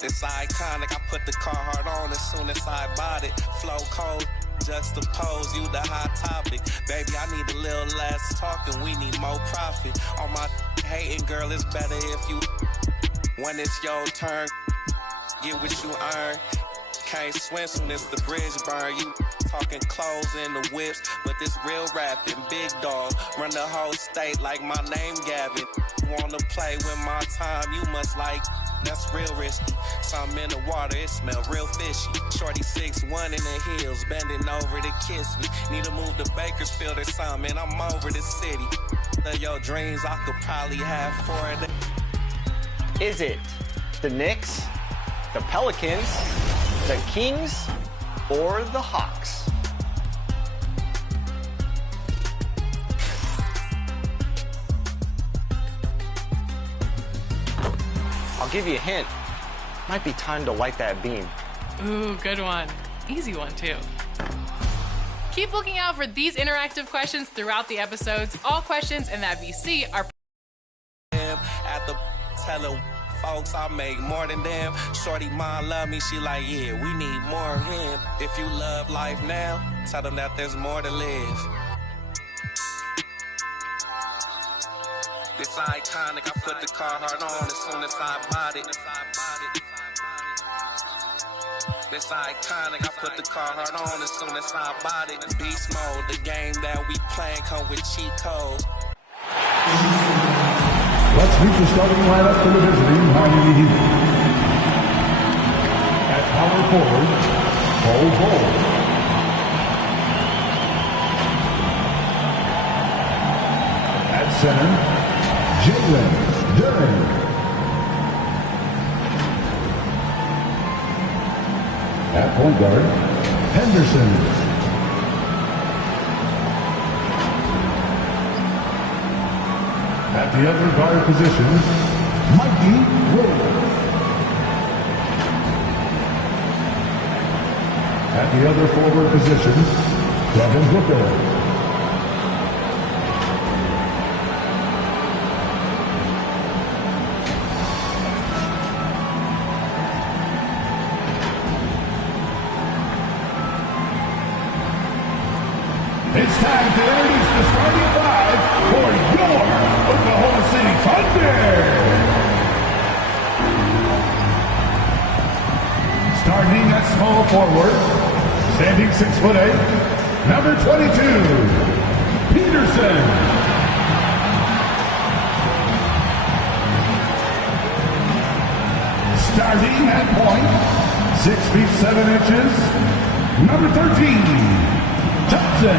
It's iconic, I put the Carhartt on as soon as I bought it. Flow cold, juxtapose, you the hot topic. Baby, I need a little less talking, we need more profit. On my hating, girl, it's better if you. When it's your turn, get what you earn. Can't swim soon as the bridge burn. You talking clothes in the whips, but this real rapping. Big dog, run the whole state like my name Gavin. Wanna play with my time, you must like. That's real risky. Something in the water, it smell real fishy. Shorty 6'1" in the hills, bending over to kiss me. Need to move to Bakersfield or something, I'm over the city. Your dreams, I could probably have 4 of them. Is it the Knicks, the Pelicans, the Kings, or the Hawks? I'll give you a hint. Might be time to light that beam. Ooh, good one. Easy one, too. Keep looking out for these interactive questions throughout the episodes. All questions in that VC are at the telling folks I make more than them. Shorty mom love me, she like, yeah, we need more of him. If you love life now, tell them that there's more to live. It's iconic, I put the Carhartt on as soon as I bought it. It's iconic, I put the Carhartt on as soon as I bought it. Beast mode, the game that we playing come with cheat codes. Let's meet the starting lineup for the visiting Miami Heat. At power forward, Paul Ball. At center, Jalen Duren. At point guard, Henderson. At the other guard position, Mikey Rose. At the other forward position, Devin Booker. It's time to introduce the starting five for your Oklahoma City Thunder. Starting at small forward, standing 6'8", number 22, Peterson. Starting at point, 6 feet 7 inches, number 13. Johnson.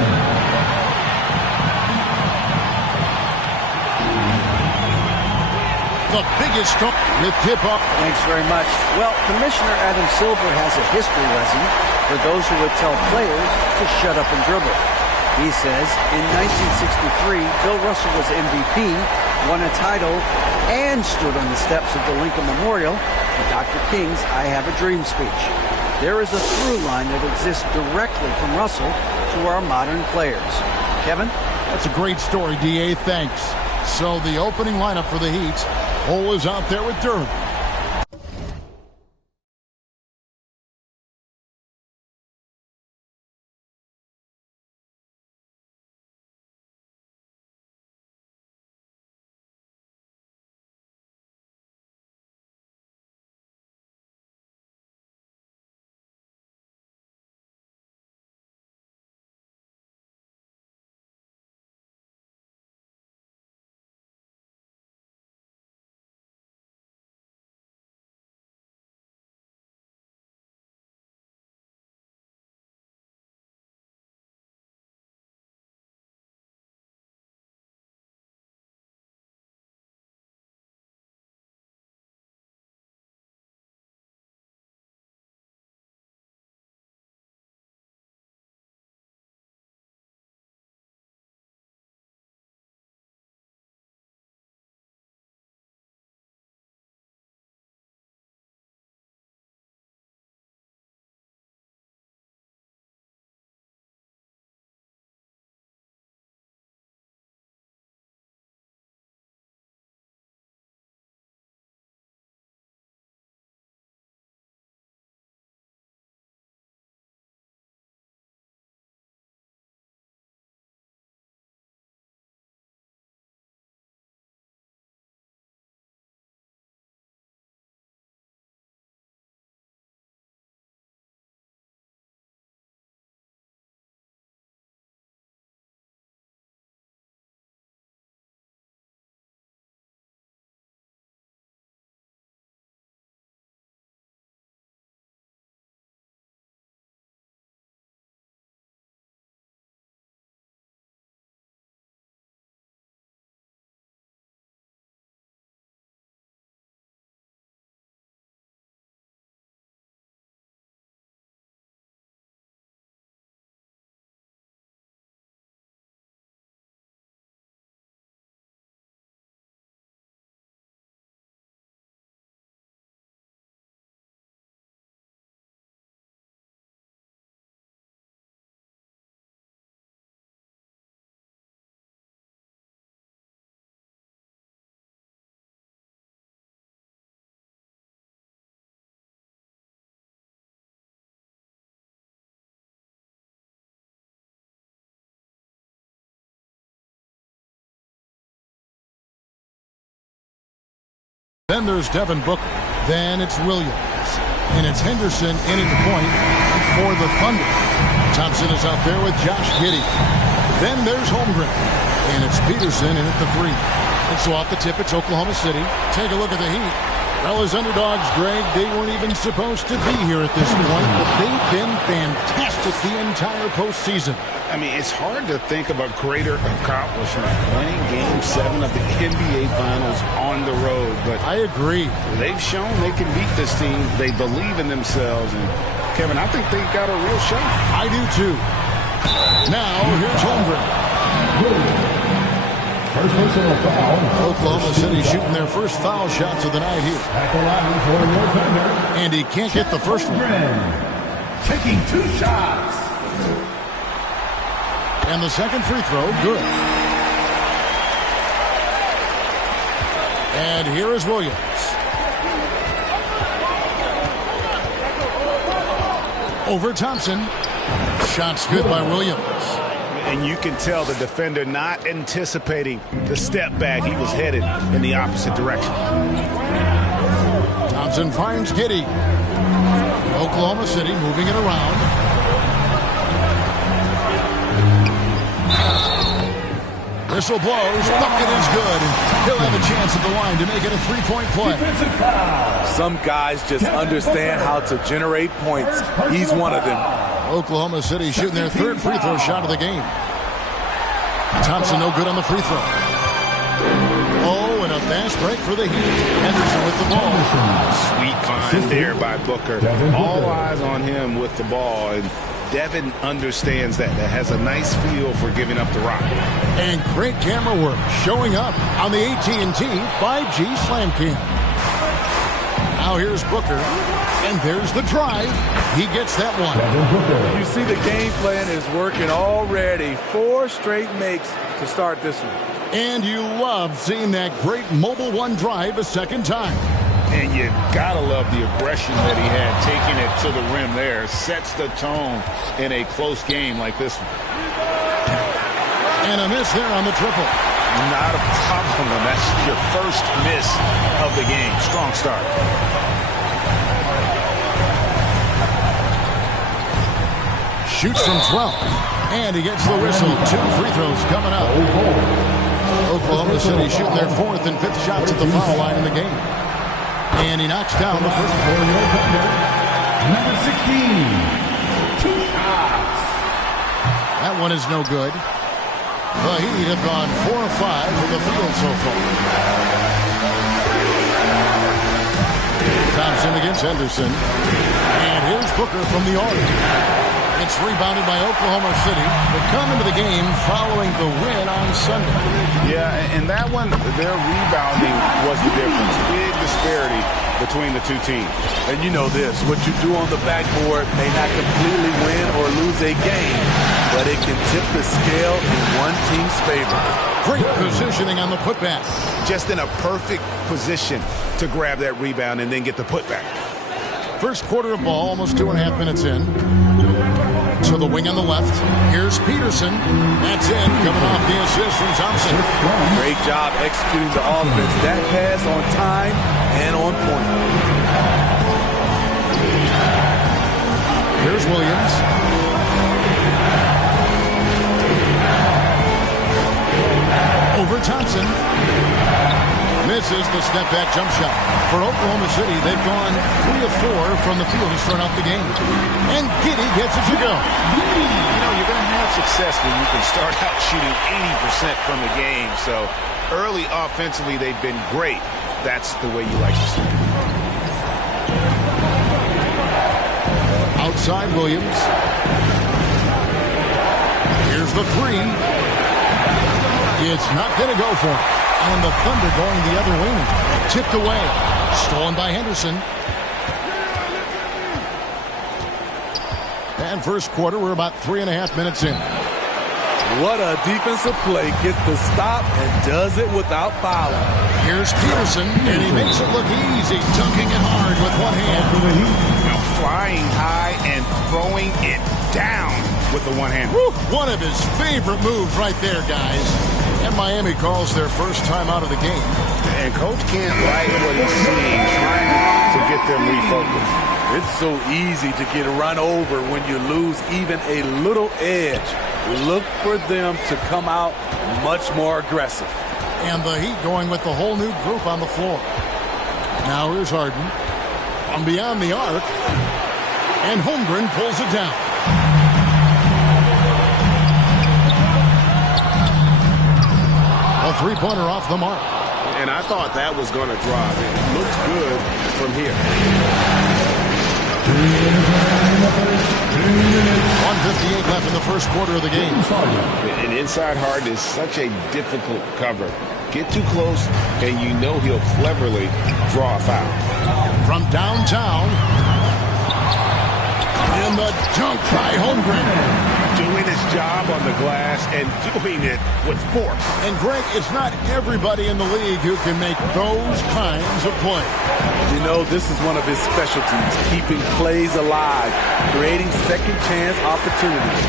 The biggest stroke with tip-off. Thanks very much. Well, Commissioner Adam Silver has a history lesson for those who would tell players to shut up and dribble. He says, in 1963, Bill Russell was MVP, won a title, and stood on the steps of the Lincoln Memorial for Dr. King's I Have a Dream speech. There is a through line that exists directly from Russell to our modern players. Kevin? That's a great story, D.A. Thanks. So the opening lineup for the Heat, always out there with Duren. Then there's Devin Booker. Then it's Williams. And it's Henderson in at the point for the Thunder. Thompson is out there with Josh Giddey. Then there's Holmgren. And it's Peterson in at the 3. And so off the tip, it's Oklahoma City. Take a look at the Heat. Well, as underdogs, Greg, they weren't even supposed to be here at this point, but they've been fantastic the entire postseason. I mean, it's hard to think of a greater accomplishment, winning Game 7 of the NBA Finals on the road. But I agree. They've shown they can beat this team. They believe in themselves. And, Kevin, I think they've got a real shot. I do, too. Now, here's Holmgren. First personal foul. Oklahoma City shooting their first foul shots of the night here. At the line for your Thunder. And he can't get the first one. Taking 2 shots. And the second free throw, good. And here is Williams. Over Thompson. Shots good by Williams. And you can tell the defender not anticipating the step back. He was headed in the opposite direction. Thompson finds Giddey. Oklahoma City moving it around. Whistle blows. Bucket is good. He'll have a chance at the line to make it a 3-point play. Some guys just understand how to generate points. He's one of them. Oklahoma City shooting their third free throw shot of the game. Thompson no good on the free throw. Oh, and a fast break for the Heat. Henderson with the ball. Sweet find there by Booker. All eyes on him with the ball. And Devin understands that. That has a nice feel for giving up the rock. And great camera work showing up on the AT&T 5G Slam Cam. Now here's Booker. And there's the drive. He gets that one. You see the game plan is working already. 4 straight makes to start this one. And you love seeing that great Mobile One drive a second time. And you gotta love the aggression that he had taking it to the rim there. Sets the tone in a close game like this one. And a miss there on the triple. Not a problem when that's your first miss of the game. Strong start. Shoots from 12. And he gets the whistle. 2 free throws coming up. Oklahoma City shooting their 4th and 5th shots at the foul line in the game. And he knocks down the first one. Number 16. 2 shots. That one is no good. The Heat have gone 4 of 5 from the field so far. Thompson against Henderson. And here's Booker from the arc. It's rebounded by Oklahoma City, but come into the game following the win on Sunday. Yeah, and that one, their rebounding was the difference. Big disparity between the two teams. And you know this, what you do on the backboard may not completely win or lose a game, but it can tip the scale in one team's favor. Great positioning on the putback. Just in a perfect position to grab that rebound and then get the putback. First quarter of ball, almost 2.5 minutes in. To the wing on the left. Here's Peterson. That's in. Coming off the assist from Thompson. Great job executing the offense. That pass on time and on point. Here's Williams. Over Thompson. Misses the step-back jump shot. For Oklahoma City, they've gone 3 of 4 from the field to start out the game. And Giddey gets it to go. You know, you're going to have success when you can start out shooting 80% from the game. So early offensively, they've been great. That's the way you like to see it. Outside Williams. Here's the 3. It's not going to go for it. And the Thunder going the other way now. Tipped away. Stolen by Henderson. And first quarter, we're about 3.5 minutes in. What a defensive play. Gets the stop and does it without fouling. Here's Peterson, and he makes it look easy. Dunking it hard with one hand. Now flying high and throwing it down with the one hand. Woo, one of his favorite moves right there, guys. And Miami calls their first time out of the game. And Coach can't like what he's seeing, trying to get them refocused. It's so easy to get run over when you lose even a little edge. Look for them to come out much more aggressive. And the Heat going with the whole new group on the floor. Now here's Harden from beyond the arc. And Holmgren pulls it down. A three-pointer off the mark. And I thought that was going to drop. It looked good from here. 1:58 left in the first quarter of the game. An inside Harden is such a difficult cover. Get too close, and you know he'll cleverly draw a foul. From downtown. And the dunk by Holmgren. Doing his job on the glass and doing it with force. And Greg, it's not everybody in the league who can make those kinds of plays. You know, this is one of his specialties, keeping plays alive, creating second chance opportunities.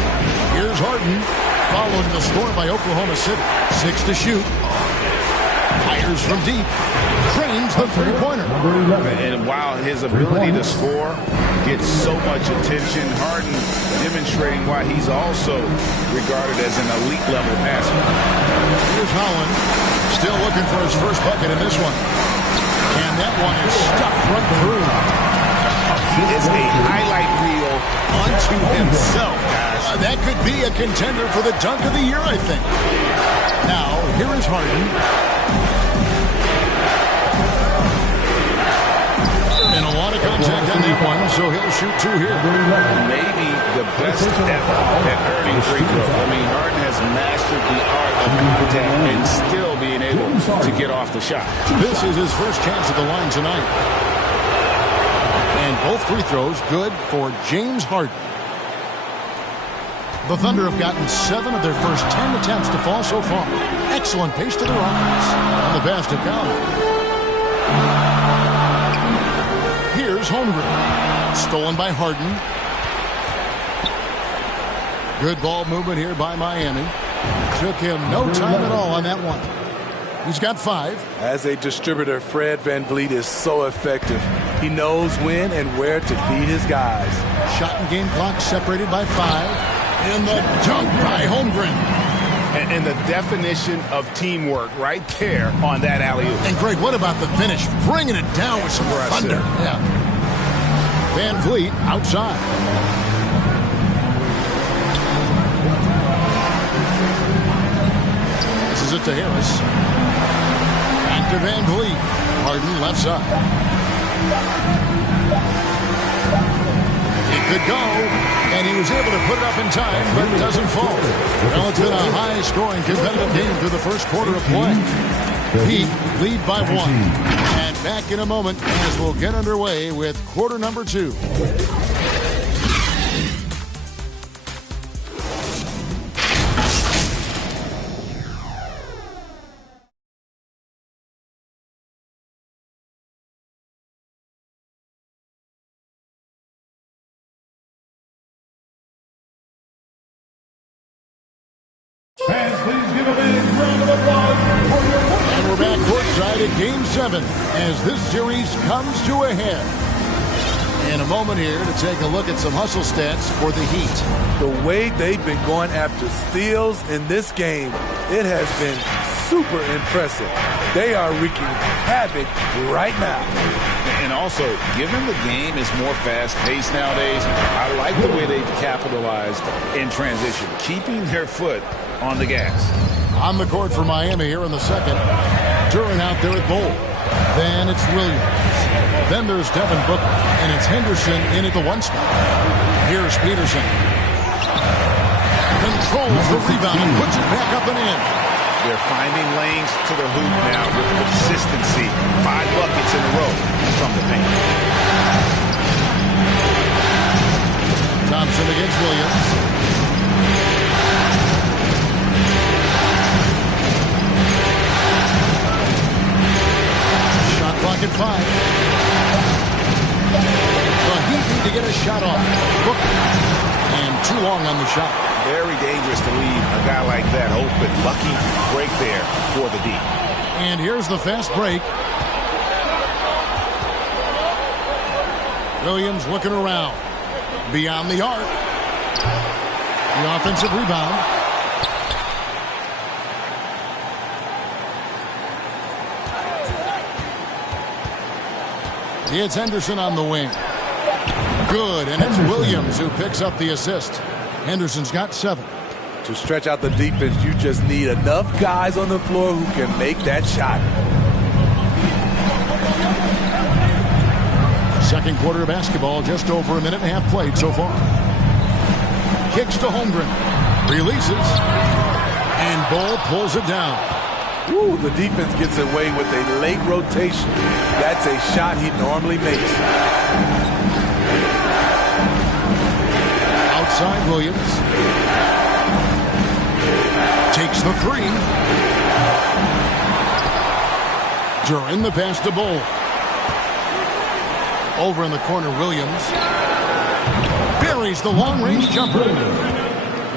Here's Harden, following the score by Oklahoma City. 6 to shoot. Fires from deep. Cranes the three-pointer. And while his ability to score gets so much attention, Harden demonstrating why he's also regarded as an elite-level passer. Here's Holland, still looking for his first bucket in this one. And that one is stuffed right through. He is a highlight reel unto himself, guys. That could be a contender for the dunk of the year, I think. Now, here is Harden. And a lot of contact on that one, so he'll shoot two here. Maybe the best ever at earning free throw. I mean, Harden has mastered the art of contact and still being able to get off the shot. This is his first chance at the line tonight. And both free throws good for James Harden. The Thunder have gotten 7 of their first 10 attempts to fall so far. Excellent pace to their offense. On the basket count. Here's Holmgren. Stolen by Harden. Good ball movement here by Miami. Took him no time at all on that one. He's got 5. As a distributor, Fred VanVleet is so effective. He knows when and where to feed his guys. Shot and game clock separated by 5. And the dunk by Holmgren. And the definition of teamwork right there on that alley-oop. And Greg, what about the finish? Bringing it down with some thunder. Yeah. VanVleet outside. This is it to Harris. Back to VanVleet. Harden left side. It could go, and he was able to put it up in time, but it doesn't fall. Well, it's been a high-scoring, competitive game through the first quarter of play. Heat lead by 1. And back in a moment as we'll get underway with quarter number 2. Fans, please give a big round of applause for your... And we're back courtside at Game 7 as this series comes to a head. In a moment here to take a look at some hustle stats for the Heat. The way they've been going after steals in this game, it has been super impressive. They are wreaking havoc right now. And also, given the game is more fast-paced nowadays, I like the way they've capitalized in transition, keeping their foot on the gas. On the court for Miami here in the second. Duran out there at goal. Then it's Williams. Then there's Devin Booker. And it's Henderson in at the 1 spot. Here's Peterson. Controls the rebound and puts it back up and in. They're finding lanes to the hoop now with consistency. 5 buckets in a row from the paint. Thompson against Williams. Shot clock at 5. The Heat need to get a shot off. Booker. And too long on the shot. Very dangerous to leave a guy like that open. Lucky break there for the D. And here's the fast break. Williams looking around. Beyond the arc. The offensive rebound. It's Henderson on the wing. Good, and it's Williams who picks up the assist. Henderson's got 7. To stretch out the defense, you just need enough guys on the floor who can make that shot. Second quarter of basketball, just over a minute and a half played so far. Kicks to Holmgren. Releases. And Bull pulls it down. Ooh, the defense gets away with a late rotation. That's a shot he normally makes. Outside Williams. Takes the 3. During the pass to Bull. Over in the corner, Williams. Buries the long-range jumper.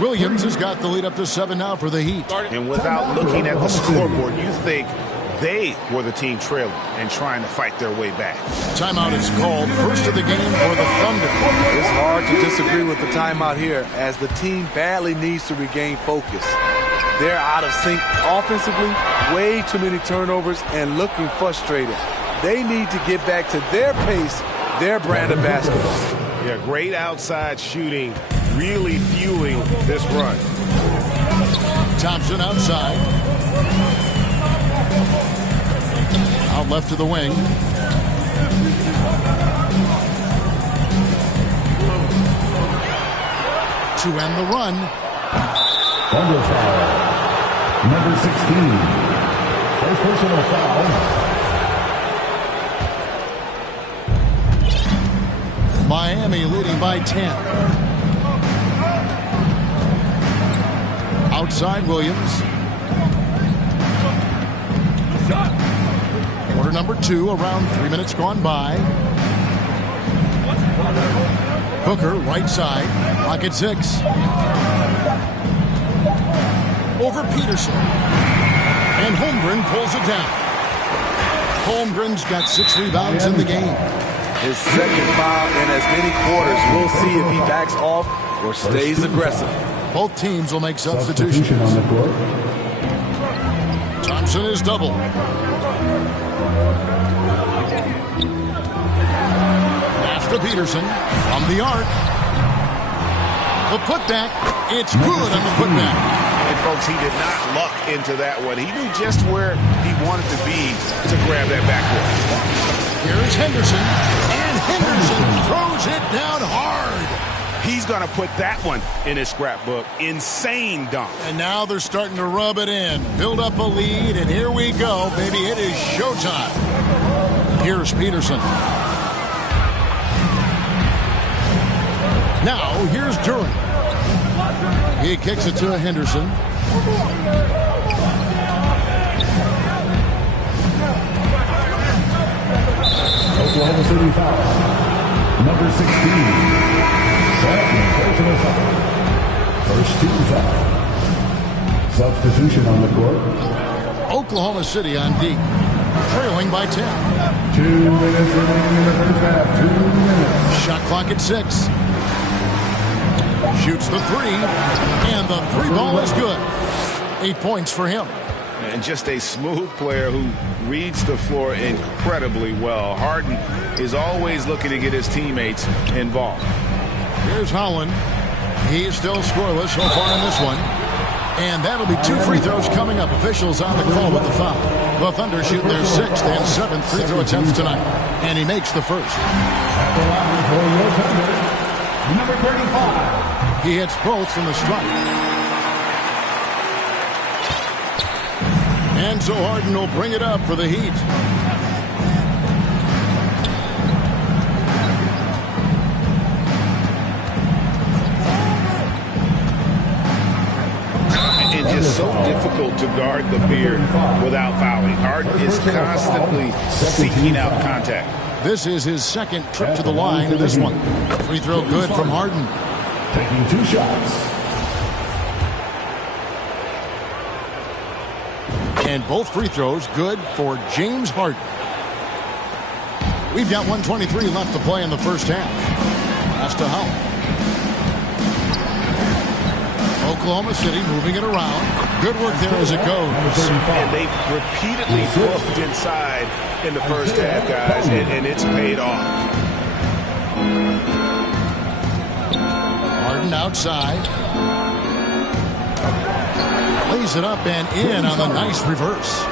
Williams has got the lead up to 7 now for the Heat. And without looking at the scoreboard, you think they were the team trailing and trying to fight their way back. Timeout is called. First of the game for the Thunder. It's hard to disagree with the timeout here as the team badly needs to regain focus. They're out of sync offensively, way too many turnovers, and looking frustrated. They need to get back to their pace, their brand of basketball. Yeah, great outside shooting, really fueling this run. Thompson outside. Out left to the wing. To end the run. Thunder foul. Number 16. First personal foul. Miami leading by 10. Outside Williams. Quarter number 2, around 3 minutes gone by. Hooker, right side. Pocket 6. Over Peterson. And Holmgren pulls it down. Holmgren's got 6 rebounds in the game. His second foul in as many quarters. We'll see if he backs off or stays aggressive. Both teams will make substitutions. On the court. Thompson is double. Pass to Peterson from the arc. The putback. It's good on the putback. And folks, he did not luck into that one. He knew just where he wanted to be to grab that backboard. Here's Henderson. And Henderson throws it down hard. He's going to put that one in his scrapbook. Insane dunk. And now they're starting to rub it in. Build up a lead, and here we go, baby. It is showtime. Here's Peterson. Now, here's Duran. He kicks it to Henderson. Oklahoma City foul. Number 16. Second personal foul. First team foul. Substitution on the court. Oklahoma City on D. Trailing by 10. 2 minutes remaining in the first half. 2 minutes. Shot clock at 6. Shoots the 3. And the 3 ball is good. 8 points for him. And just a smooth player who reads the floor incredibly well. Harden is always looking to get his teammates involved. Here's Holland. He's still scoreless so far in this one. And that'll be 2 free throws coming up. Officials on the call with the foul. The Thunder shoot their 6th and 7th free throw attempts tonight. And he makes the first. Number 35. He hits both from the stripe. And so Harden will bring it up for the Heat. It's just so difficult to guard the beard without fouling. Harden is constantly seeking out contact. This is his 2nd trip to the line in this one. Free throw good from Harden. Taking 2 shots. And both free throws good for James Harden. We've got 1:23 left to play in the first half. Pass to Howell. Oklahoma City moving it around. Good work there as it goes. And they've repeatedly booked inside in the first half, guys, and it's paid off. Harden outside. Lays it up and in on the nice reverse.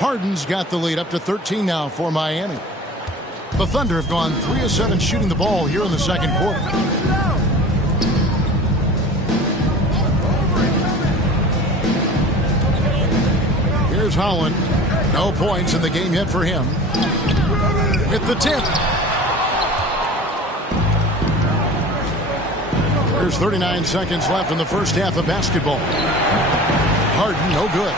Harden's got the lead up to 13 now for Miami. The Thunder have gone 3 of 7 shooting the ball here in the second quarter. Here's Holland. No points in the game yet for him. With the tip. There's 39 seconds left in the first half of basketball. Harden, no good.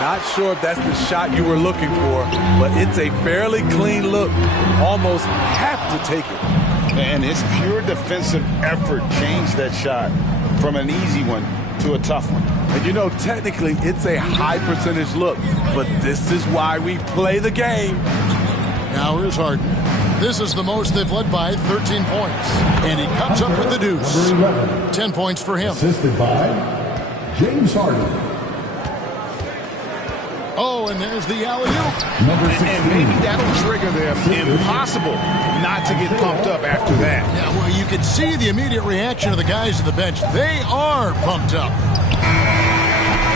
Not sure if that's the shot you were looking for, but it's a fairly clean look. Almost have to take it. And his pure defensive effort changed that shot from an easy one to a tough one. And you know, technically, it's a high percentage look, but this is why we play the game. Now here's Harden. This is the most they've led by, 13 points. And he comes up with the deuce. 10 points for him. Assisted by James Harden. Oh, and there's the alley-oop. And maybe that'll trigger them. Impossible not to get pumped up after that. Yeah, well, you can see the immediate reaction of the guys on the bench. They are pumped up.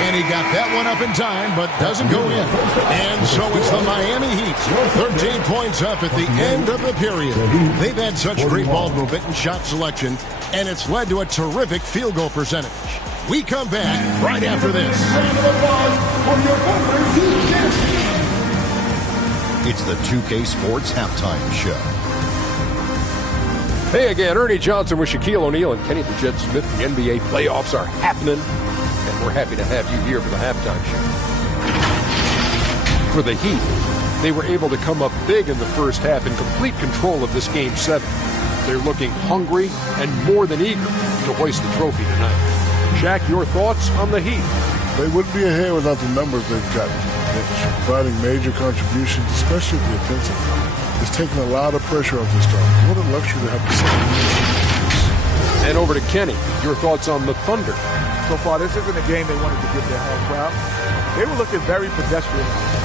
And he got that one up in time, but doesn't go in. And so it's the Miami Heat. 13 points up at the end of the period. They've had such great ball movement and shot selection, and it's led to a terrific field goal percentage. We come back right after this. It's the 2K Sports Halftime Show. Hey again, Ernie Johnson with Shaquille O'Neal and Kenny the Jet Smith. The NBA playoffs are happening, and we're happy to have you here for the halftime show. For the Heat, they were able to come up big in the first half in complete control of this Game 7. They're looking hungry and more than eager to hoist the trophy tonight. Shaq, your thoughts on the Heat? They wouldn't be ahead without the numbers they've got from the bench, providing major contributions, especially at the offensive. It's taken a lot of pressure off this team. What a luxury to have to say. And over to Kenny, your thoughts on the Thunder? So far, this isn't a game they wanted to give their home crowd. They were looking very pedestrian out there.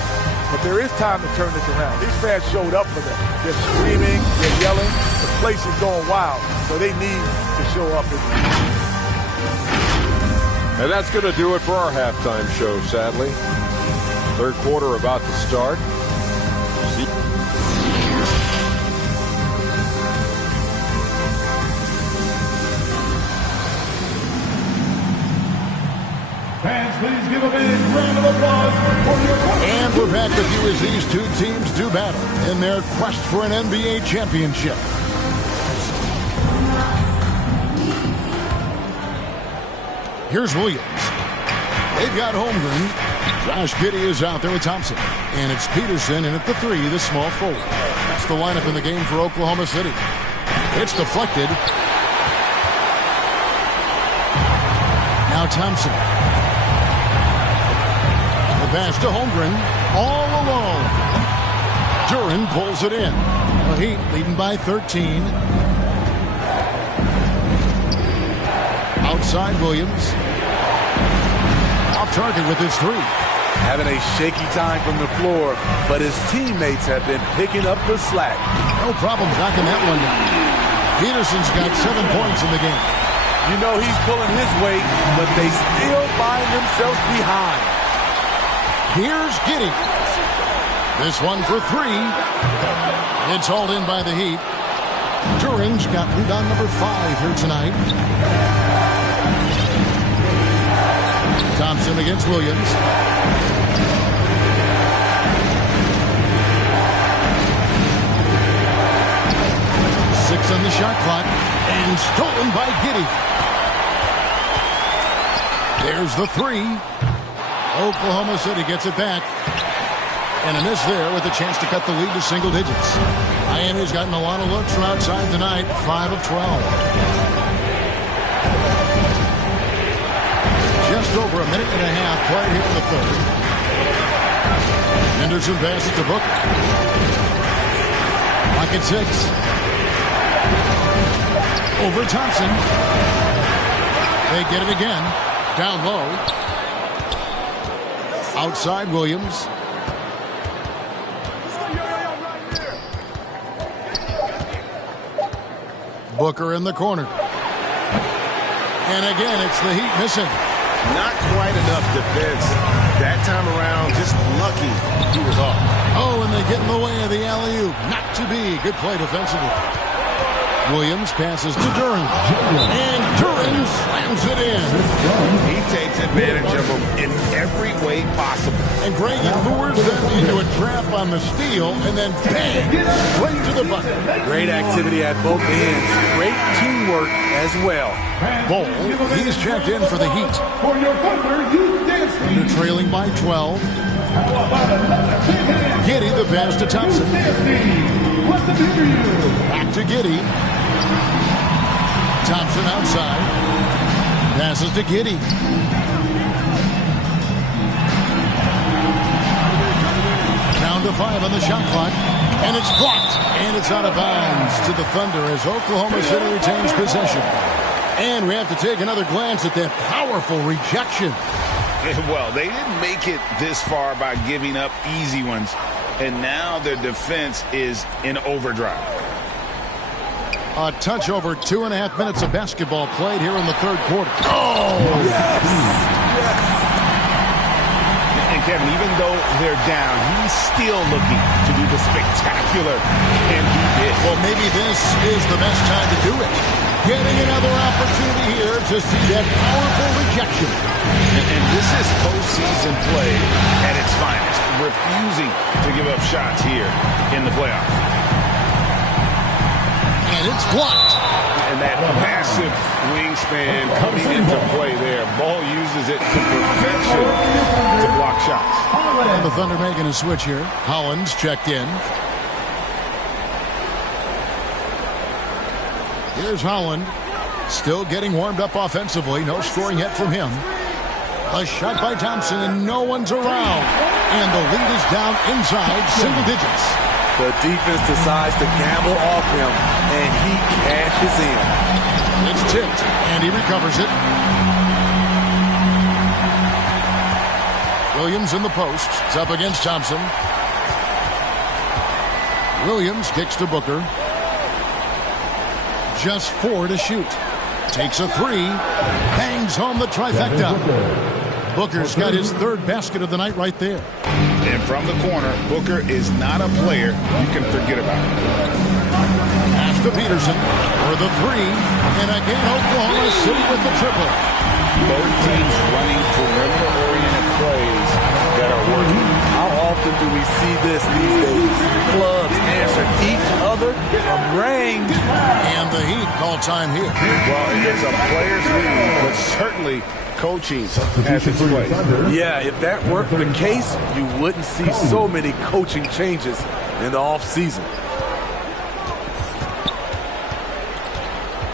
But there is time to turn this around. These fans showed up for them. They're screaming, they're yelling. The place is going wild. So they need to show up. And that's going to do it for our halftime show, sadly. Third quarter about to start. Fans, please give a big round of applause for your opponent. And we're back with you as these two teams do battle in their quest for an NBA championship. Here's Williams. They've got Holmgren. Josh Giddey is out there with Thompson. And it's Peterson in at the 3, the small forward. That's the lineup in the game for Oklahoma City. It's deflected. Now Thompson. The pass to Holmgren. All alone. Duran pulls it in. The Heat leading by 13. Outside Williams. Off target with his 3. Having a shaky time from the floor, but his teammates have been picking up the slack. No problem knocking that one down. Peterson's got 7 points in the game. You know he's pulling his weight, but they still find themselves behind. Here's Giddey. This one for 3. It's hauled in by the Heat. Duran's got rebound number 5 here tonight. Thompson against Williams. 6 on the shot clock. And stolen by Giddey. There's the 3. Oklahoma City gets it back. And a miss there with a chance to cut the lead to single digits. Miami's gotten a lot of looks from outside tonight. 5 of 12. Just over a minute and a half played here in the third. Henderson passes to Booker. Pocket 6. Over Thompson. They get it again. Down low. Outside Williams. Booker in the corner. And again, it's the Heat missing. Not quite enough defense. That time around, just lucky he was off. Oh, and they get in the way of the alley-oop. Not to be. Good play defensively. Williams passes to Duran. And Duran slams it in. He takes advantage of him in every way possible. And Greg lures them into a trap on the steal, and then bang, right to the bucket. Great activity at both ends. Great teamwork as well. Ball, he's checked in for the Heat. They're trailing by 12. Giddey the pass to Thompson. Back to Giddey. Thompson outside. Passes to Giddey. Down to 5 on the shot clock. And it's blocked. And it's out of bounds to the Thunder as Oklahoma City retains possession. And we have to take another glance at that powerful rejection. Well, they didn't make it this far by giving up easy ones. And now their defense is in overdrive. A touch over 2.5 minutes of basketball played here in the third quarter. Oh, yes! Yes! And Kevin, even though they're down, he's still looking to do the spectacular can he did. Well, maybe this is the best time to do it. Getting another opportunity here to see that powerful rejection. And this is postseason play at its finest, refusing to give up shots here in the playoffs. And it's blocked. And that massive wingspan coming into play there. Ball uses it to perfection to block shots. And the Thunder making a switch here. Hollins checked in. Here's Holland. Still getting warmed up offensively. No scoring yet from him. A shot by Thompson, and no one's around. And the lead is down inside single digits. The defense decides to gamble off him, and he cashes in. It's tipped, and he recovers it. Williams in the post. It's up against Thompson. Williams kicks to Booker. Just 4 to shoot. Takes a 3. Bangs home the trifecta. Booker's got his third basket of the night right there. And from the corner, Booker is not a player you can forget about. Pass to Peterson for the 3. And again, Oklahoma City with the triple. Both teams running perimeter-oriented plays that are working. How often do we see this these days? Clubs answer each other from range. And the Heat call time here. Well, it's a player's league, but certainly coaching has its place. Yeah, if that weren't the case, you wouldn't see so many coaching changes in the offseason.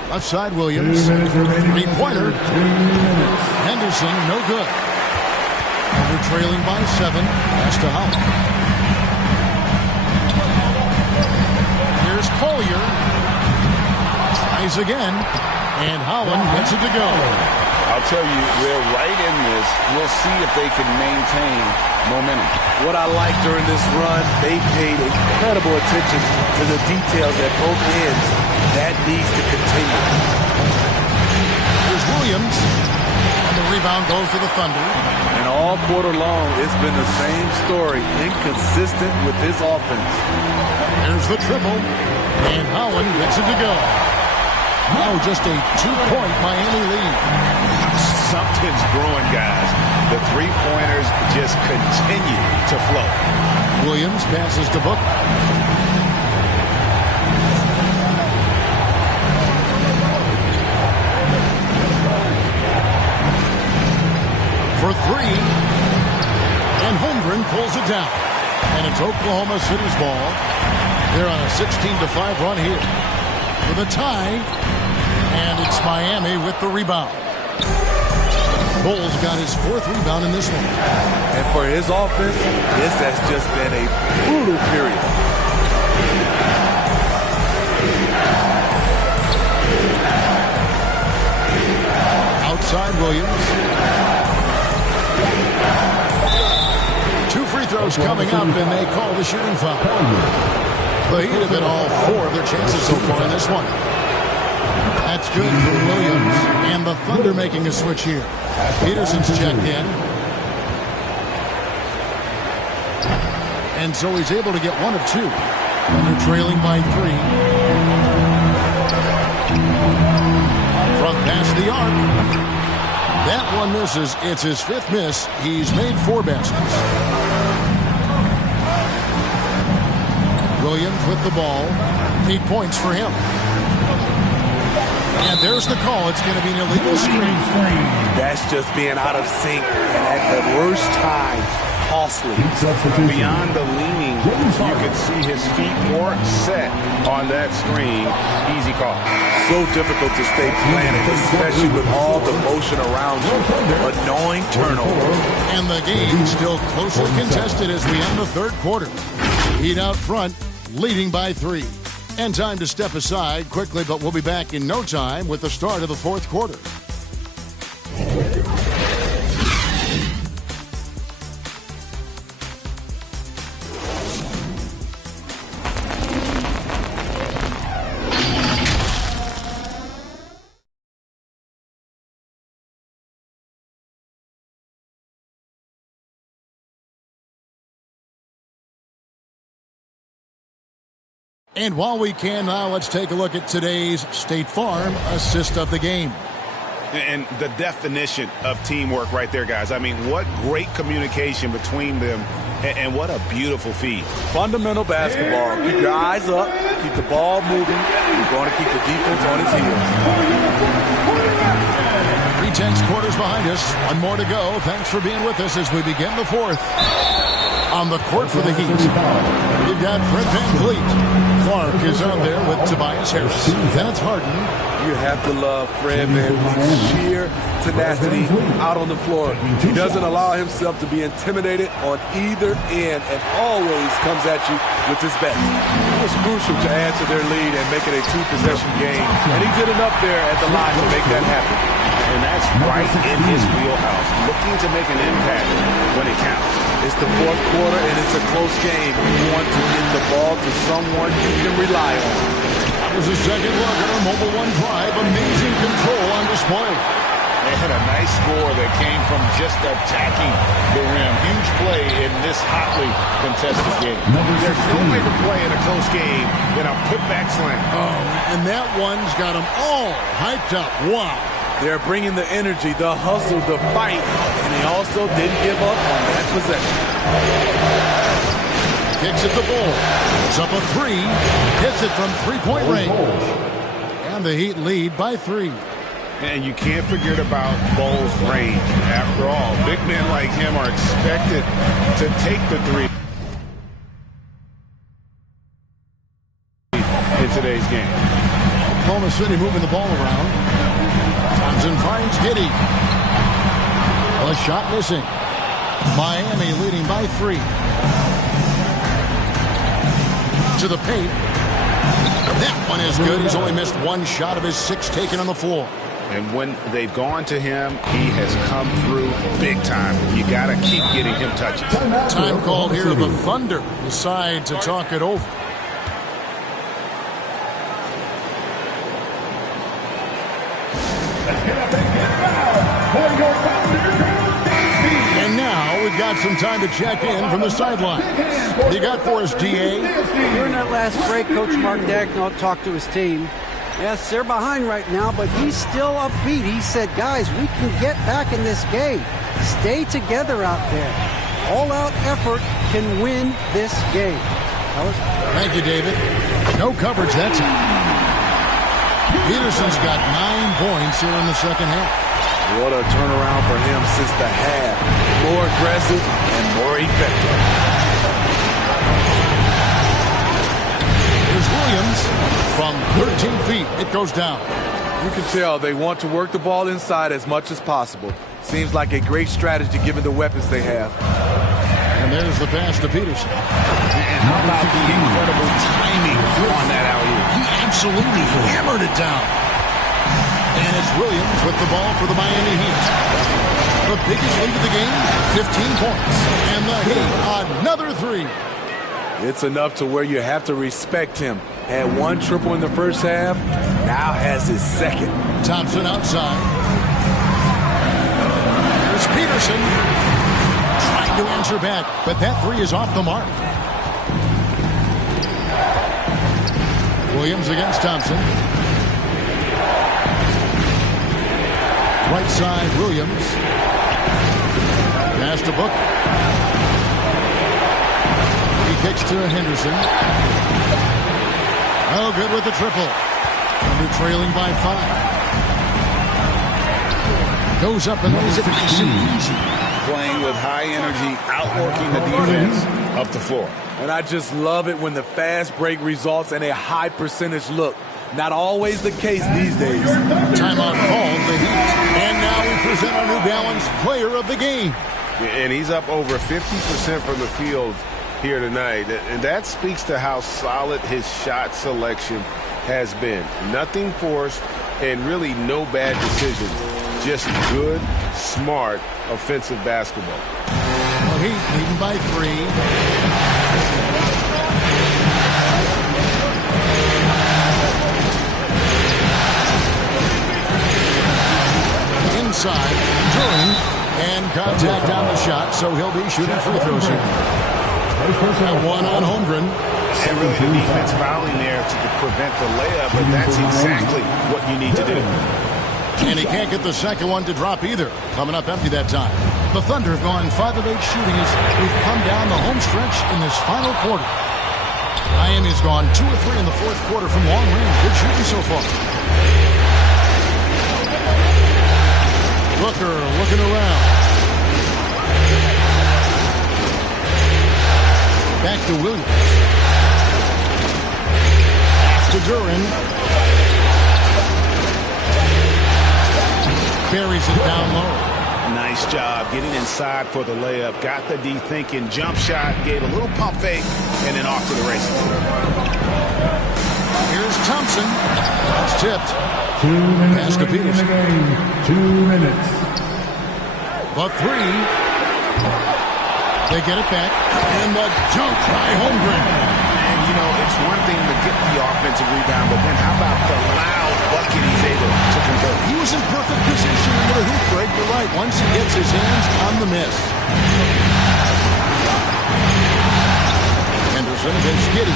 Left side Williams. 3-pointer. Henderson, no good. They're trailing by 7. Pass to Holland. Here's Collier. Tries again. And Holland gets it to go. I'll tell you, they're right in this. We'll see if they can maintain momentum. What I like during this run, they paid incredible attention to the details at both ends. That needs to continue. Here's Williams. And the rebound goes to the Thunder. And all quarter long, it's been the same story. Inconsistent with his offense. There's the triple. And Holland gets it to go. Now just a 2-point Miami lead. Something's brewing, guys. The three-pointers just continue to flow. Williams passes to Booker. For 3. And Holmgren pulls it down. And it's Oklahoma City's ball. They're on a 16-5 run here. For the tie. And it's Miami with the rebound. Bowles got his 4th rebound in this one. And for his offense, this has just been a brutal period. Outside Williams. 2 free throws coming up, and they call the shooting foul. The Heat have been all 4 of their chances so far in this one. That's good from Williams. And the Thunder making a switch here. Peterson's checked in. And so he's able to get 1 of 2. Thunder trailing by 3. From past the arc. That one misses. It's his 5th miss. He's made 4 baskets. Williams with the ball. 8 points for him. And there's the call. It's going to be an illegal screen. That's just being out of sync. And at the worst time, costly. Beyond the leaning, you could see his feet more set on that screen. Easy call. So difficult to stay planted, especially with all the motion around you. Annoying turnover. And the game still closely contested as we end the 3rd quarter. Heat out front, leading by 3. And time to step aside quickly, but we'll be back in no time with the start of the 4th quarter. And while we can now, let's take a look at today's State Farm assist of the game. And the definition of teamwork right there, guys. I mean, what great communication between them, and what a beautiful feed. Fundamental basketball. Keep your eyes up, keep the ball moving. You're going to keep the defense on its heels. 3 quarters behind us. 1 more to go. Thanks for being with us as we begin the 4th. On the court for the Heat, you've got Fred VanVleet. Clark is out there with Tobias Harris. Then it's Harden. You have to love Fred VanVleet's sheer tenacity out on the floor. He doesn't allow himself to be intimidated on either end and always comes at you with his best. It was crucial to add to their lead and make it a 2-possession game. And he did enough there at the line to make that happen. And that's right in his wheelhouse, looking to make an impact when it counts. It's the 4th quarter, and it's a close game. You want to get the ball to someone you can rely on. That was a second look at a Mobile One drive. Amazing control on display. They had a nice score that came from just attacking the rim. Huge play in this hotly contested game. There's no way to play in a close game than a putback slam. Oh, and that one's got them all hyped up. Wow. They're bringing the energy, the hustle, the fight, and they also didn't give up on that possession. Kicks at the ball. It's up a 3. Hits it from 3-point range. And the Heat lead by 3. And you can't forget about Bowles' range. After all, big men like him are expected to take the 3 in today's game. Oklahoma City moving the ball around. Thompson finds Giddey. A shot missing. Miami leading by 3. To the paint. That one is good. He's only missed 1 shot of his 6 taken on the floor. And when they've gone to him, he has come through big time. You got to keep getting him touches. Time called here. The Thunder decide to talk it over. And now we've got some time to check in from the sideline. You got for us, D.A.? During that last break, Coach Mark Daigneault talked to his team. Yes, they're behind right now, but he's still upbeat. He said, guys, we can get back in this game. Stay together out there. All-out effort can win this game. Thank you, David. No coverage that time. Peterson's got 9 points here in the second half. What a turnaround for him since the half. More aggressive and more effective. Here's Williams from 13 feet. It goes down. You can tell they want to work the ball inside as much as possible. Seems like a great strategy given the weapons they have. And there's the pass to Peterson. And how about the incredible timing on that alley-oop? He absolutely hammered it down. And it's Williams with the ball for the Miami Heat. The biggest lead of the game, 15 points. And the Heat, another three. It's enough to where you have to respect him. Had one triple in the first half, now has his second. Thompson outside. There's Peterson. Trying to answer back, but that three is off the mark. Williams against Thompson. Right side, Williams. Pass to Booker. He kicks to Henderson. Oh, good with the triple. Under trailing by 5. Goes up and lays it easy. Playing with high energy, outworking the defense up the floor. And I just love it when the fast break results in a high percentage look. Not always the case these days. Timeout called, the Heat. And now we present our New Balance player of the game. And he's up over 50% from the field here tonight. And that speaks to how solid his shot selection has been. Nothing forced and really no bad decisions. Just good, smart, offensive basketball. Well, Heat leading by 3. Inside, Duran, and contact on the shot, so he'll be shooting free throws here. And one on Holmgren. And really the defense fouling there to prevent the layup, but that's exactly what you need to do. And he can't get the second one to drop either. Coming up empty that time. The Thunder have gone 5 of 8 shooting as we've come down the home stretch in this final quarter. Miami's gone 2 of 3 in the fourth quarter from long range. Good shooting so far. Booker looking around. Back to Williams. Pass to Duran. Carries it down low. Nice job getting inside for the layup. Got the D thinking. Jump shot. Gave a little pump fake. And then off to the races. Here's Thompson. That's tipped. 2 minutes Pass to remaining in the Peterson. game. 2 minutes. The three. They get it back. And the jump by Holmgren. And, you know, it's one thing to get the offensive rebound, but then how about the loud bucket he's able to convert? He was in perfect position into the hoop break. You're right. Once he gets his hands on the miss. Henderson against Giddey.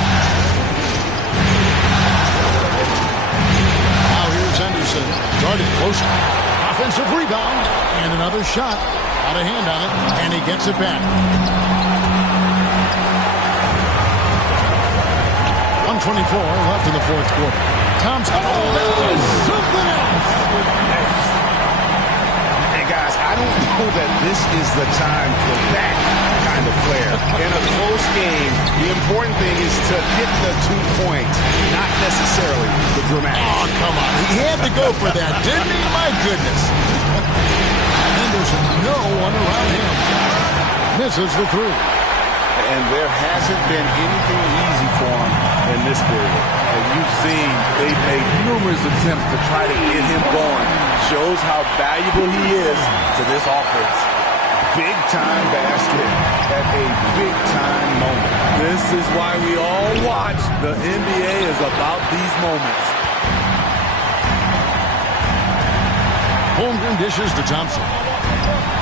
Now here's Henderson. Guarded close. Offensive rebound. And another shot. Got a hand on it. And he gets it back. 1:24 left in the fourth quarter. Thompson. Oh, that was something else. Hey, guys, I don't know that this is the time for that kind of flair. In a close game, the important thing is to get the 2 points, not necessarily the dramatic. Oh, come on. He had to go for that, didn't he? My goodness. And there's no one around him. Misses the three. And there hasn't been anything easy for him in this period. And you've seen they've made numerous attempts to try to get him going. Shows how valuable he is to this offense. Big time basket at a big time moment. This is why we all watch. The NBA is about these moments. Holmgren dishes to Thompson.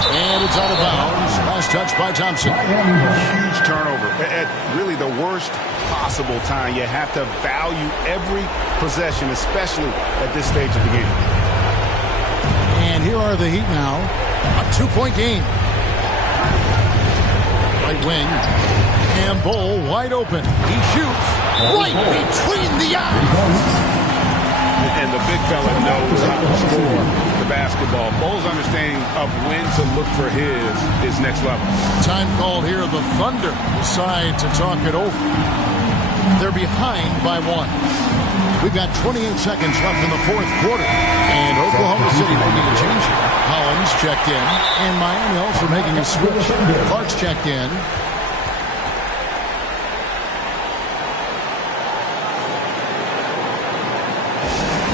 And it's out of bounds. Last touch by Thompson. Huge turnover. At really the worst possible time. You have to value every possession, especially at this stage of the game. And here are the Heat now. A 2-point game. Right wing. And Bull wide open. He shoots right between the eyes. And the big fella knows how to score the basketball. Bull's understanding of when to look for his next level. Time called here. The Thunder decide to talk it over. They're behind by 1. We've got 28 seconds left in the fourth quarter. And Oklahoma City making a change here. Hollins checked in. And Miami also making a switch. Clark's checked in.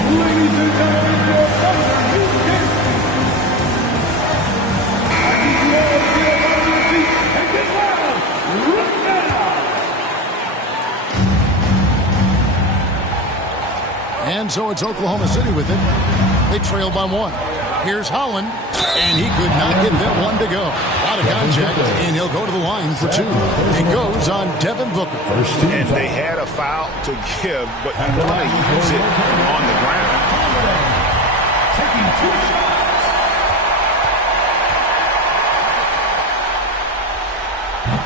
Ladies and gentlemen, your Thunder New Game. I need you all to get up on your feet and get loud right now. And so it's Oklahoma City with it. They trail by 1. Here's Holland, and he could not get that one to go. Out of contact, and he'll go to the line for 2. It goes on Devin Booker. And they had a foul to give, but you want to use it on the ground. Taking 2 shots.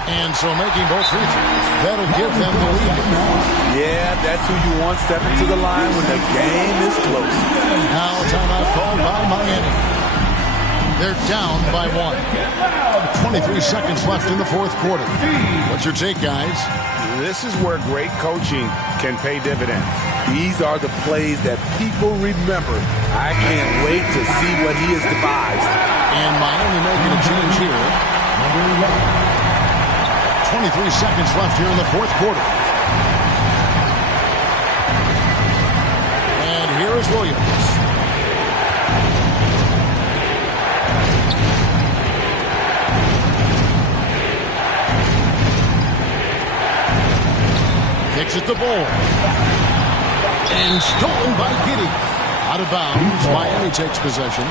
And so making both free throws. That'll give them the lead. Yeah, that's who you want stepping to the line when the game is close. Now timeout called by Miami. They're down by 1. 23 seconds left in the fourth quarter. What's your take, guys? This is where great coaching can pay dividends. These are the plays that people remember. I can't wait to see what he has devised. And Miami making a change here. 23 seconds left here in the fourth quarter. And here is Williams. Kicks at the ball. And stolen by Giddey. Out of bounds. Miami takes possession.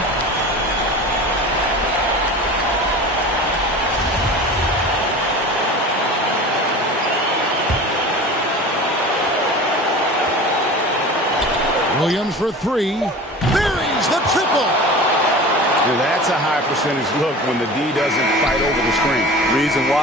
Williams for 3. Buries the triple. Now that's a high percentage look when the D doesn't fight over the screen. Reason why.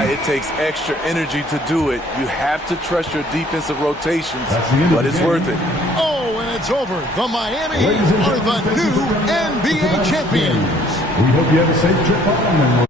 It takes extra energy to do it. You have to trust your defensive rotations, but it's worth it. Oh, and it's over. The Miami Heat are the new NBA champions. We hope you have a safe trip home.